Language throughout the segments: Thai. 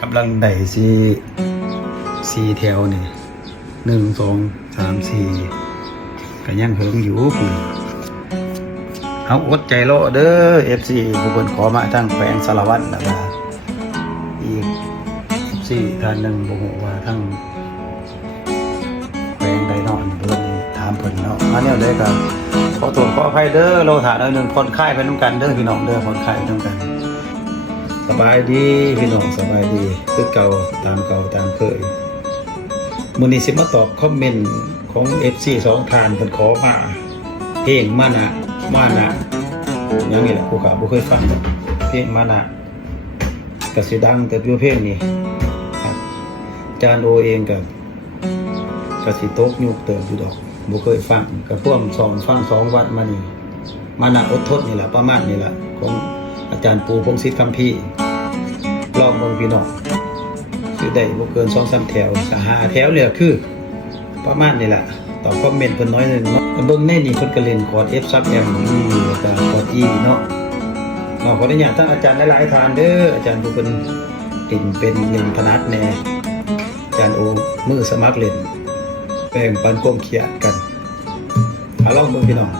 กำลังได้สี่แถวนี่1 2 3 4ก็ยังเฮิงอยู่คุณเอาอดใจรอเด้อ FC ผู้คนขอมาทั้งแขวงสารวัตรแล้วก็อีก FC ท่านหนึ่งบ่ฮู้ว่าทั้งแขวงใดเนาะเพิ่นถามเพิ่นเนาะอันนี้เลยก็ขอโทษขออภัยเด้อเราถ่าหนึ่งคนไข้ไปนำกันเด้อพี่น้องเด้อคนไข้ไปนำกันสบายดีพี่น้องสบายดีคือเก่าตามเคยมื้อนี้สิมาตอบคอมเมนต์ของ FC 2ท่านเพิ่นขอมาเพลงมานะอย่างนี้แหละผู้ขาบ่เคยฟังดอกเพลงมานะก็สิดังแต่อยู่เพลงนี้ครับจานโอเองก็สิตกยุคเติบอยู่ดอกบ่เคยฟังก็พ่วงฟัง2วัดมานี่มานะอดทนนี่แหละประมาณนี้แหละของอาจารย์ปูพงศิษฐ์คัมภีร์ลองเบิ่งพี่น้องสิได้บ่เกิน 2-3 แถว5แถวเลยคือประมาณนี้แหละตอบคอมเมนต์เพิ่นน้อยนึงเนาะเบิ่งในนี่เพิ่นก็เล่นคอร์ด F sub M แล้วก็คอร์ด E เนาะขออนุญาตท่านอาจารย์หลายๆท่านเด้ออาจารย์ผู้เพิ่นเป็นถนัดแน่อาจารย์โอมือสมัครเล่นแบ่งปันความเครียดกันลองเบิ่งพี่น้อง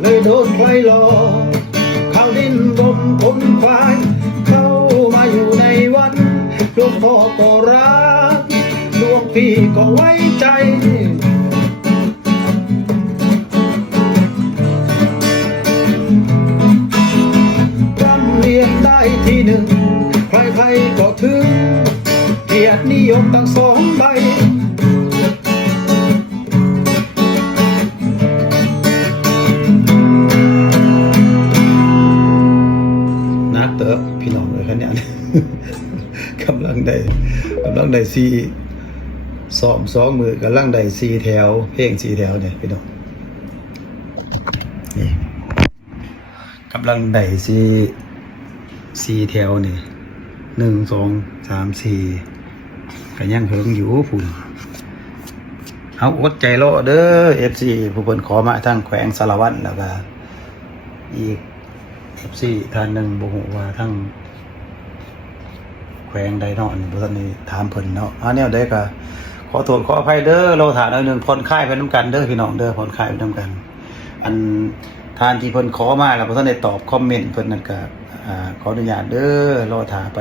เลยโดนใครหลอกข้าวดินบนคนควายเข้ามาอยู่ในวัดหลวงพ่อก็รักหลวงพี่ก็ไว้ใจร่ำเรียนได้ที่หนึ่งใครๆก็ถึงเกียรตินิยมตั้ง2 ใบพี่น้องเลยครับเนี่ยกำลังได้2 มือกำลังได้4 แถวเพลง4 แถวเนี่ยพี่น้องนี่กำลังได้4 แถวนี่1 2 3 4ก็ยังเฮิงอยู่พุ่นเอาอดใจรอเด้อ FC ผู้คนขอมาทั้งแขวงสารวัตรแล้วก็อีกFC ท่านหนึ่งบ่ฮู้ว่าทั้งแขวงใดเนาะบ่ทันได้ถามเพิ่นเนาะอันนี้ได้ก็ขอโทษขออภัยเด้อเราถ่าหนึ่งคนไข้ไปนำกันเด้อพี่น้องเด้อคนไข้ไปนำกันอันท่านที่เพิ่นขอมาแล้วบ่ทันได้ตอบคอมเมนต์เพิ่นนั่นก็ขออนุญาตเด้อรอถ่าไป